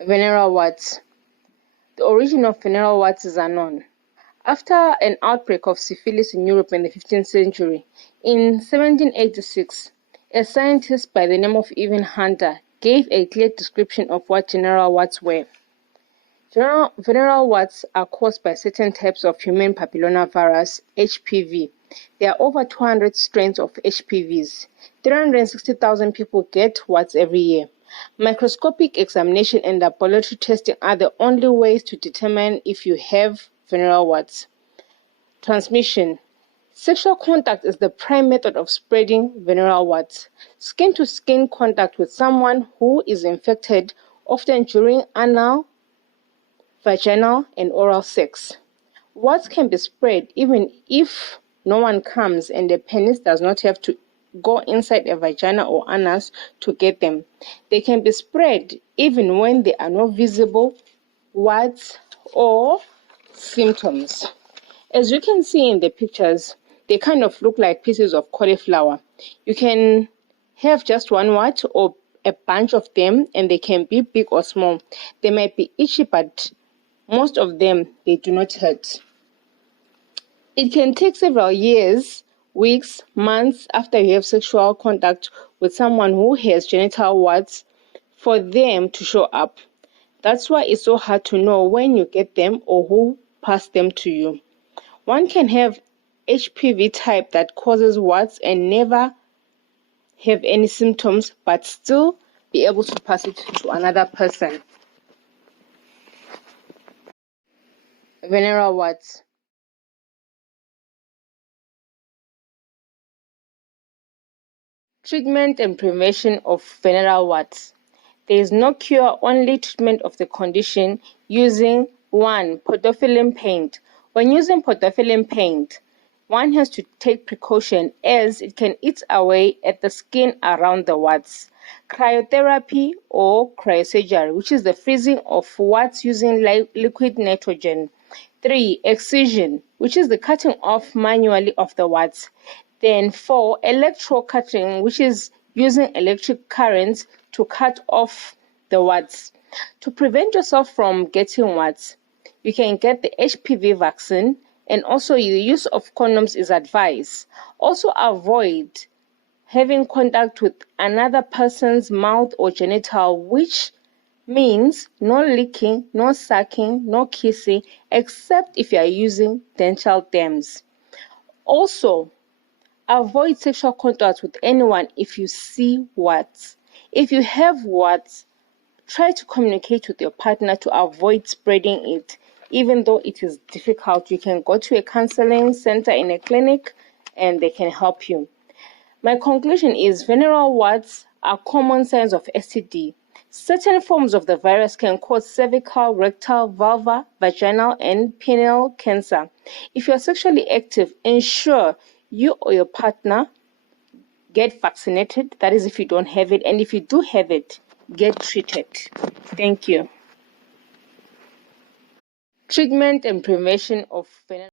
Veneral warts. The origin of veneral warts is unknown. After an outbreak of syphilis in Europe in the 15th century, in 1786, a scientist by the name of Evan Hunter gave a clear description of what veneral warts were. Veneral warts are caused by certain types of human papillomavirus, HPV. There are over 200 strains of HPVs. 360,000 people get warts every year. Microscopic examination and laboratory testing are the only ways to determine if you have veneral warts. Transmission. Sexual contact is the prime method of spreading veneral warts. Skin-to-skin contact with someone who is infected, often during anal, vaginal, and oral sex. Warts can be spread even if no one comes and the penis does not have to go inside a vagina or anus to get them. They can be spread even when there are no visible warts or symptoms. As you can see in the pictures, they kind of look like pieces of cauliflower. You can have just one wart or a bunch of them, and they can be big or small. They might be itchy, but most of them, they do not hurt. It can take several years, weeks, months after you have sexual contact with someone who has genital warts for them to show up. That's why it's so hard to know when you get them or who passed them to you. One can have HPV type that causes warts and never have any symptoms, but still be able to pass it to another person. Veneral warts. Treatment and prevention of veneral warts. There is no cure, only treatment of the condition using 1. Podophyllin paint. When using podophyllin paint, one has to take precaution as it can eat away at the skin around the warts. Cryotherapy or cryosurgery, which is the freezing of warts using liquid nitrogen. 3. Excision, which is the cutting off manually of the warts. Then 4. Electrocutting, which is using electric currents to cut off the warts. To prevent yourself from getting warts, you can get the HPV vaccine, and also the use of condoms is advised. Also avoid having contact with another person's mouth or genital, which means no licking, no sucking, no kissing, except if you are using dental dams. Also, avoid sexual contact with anyone if you see warts. If you have warts, try to communicate with your partner to avoid spreading it. Even though it is difficult, you can go to a counseling center in a clinic and they can help you. My conclusion is veneral warts are common signs of STD. Certain forms of the virus can cause cervical, rectal, vulvar, vaginal, and penile cancer. If you are sexually active, ensure you or your partner get vaccinated. That is if you don't have it. And if you do have it, get treated. Thank you. Treatment and prevention of veneral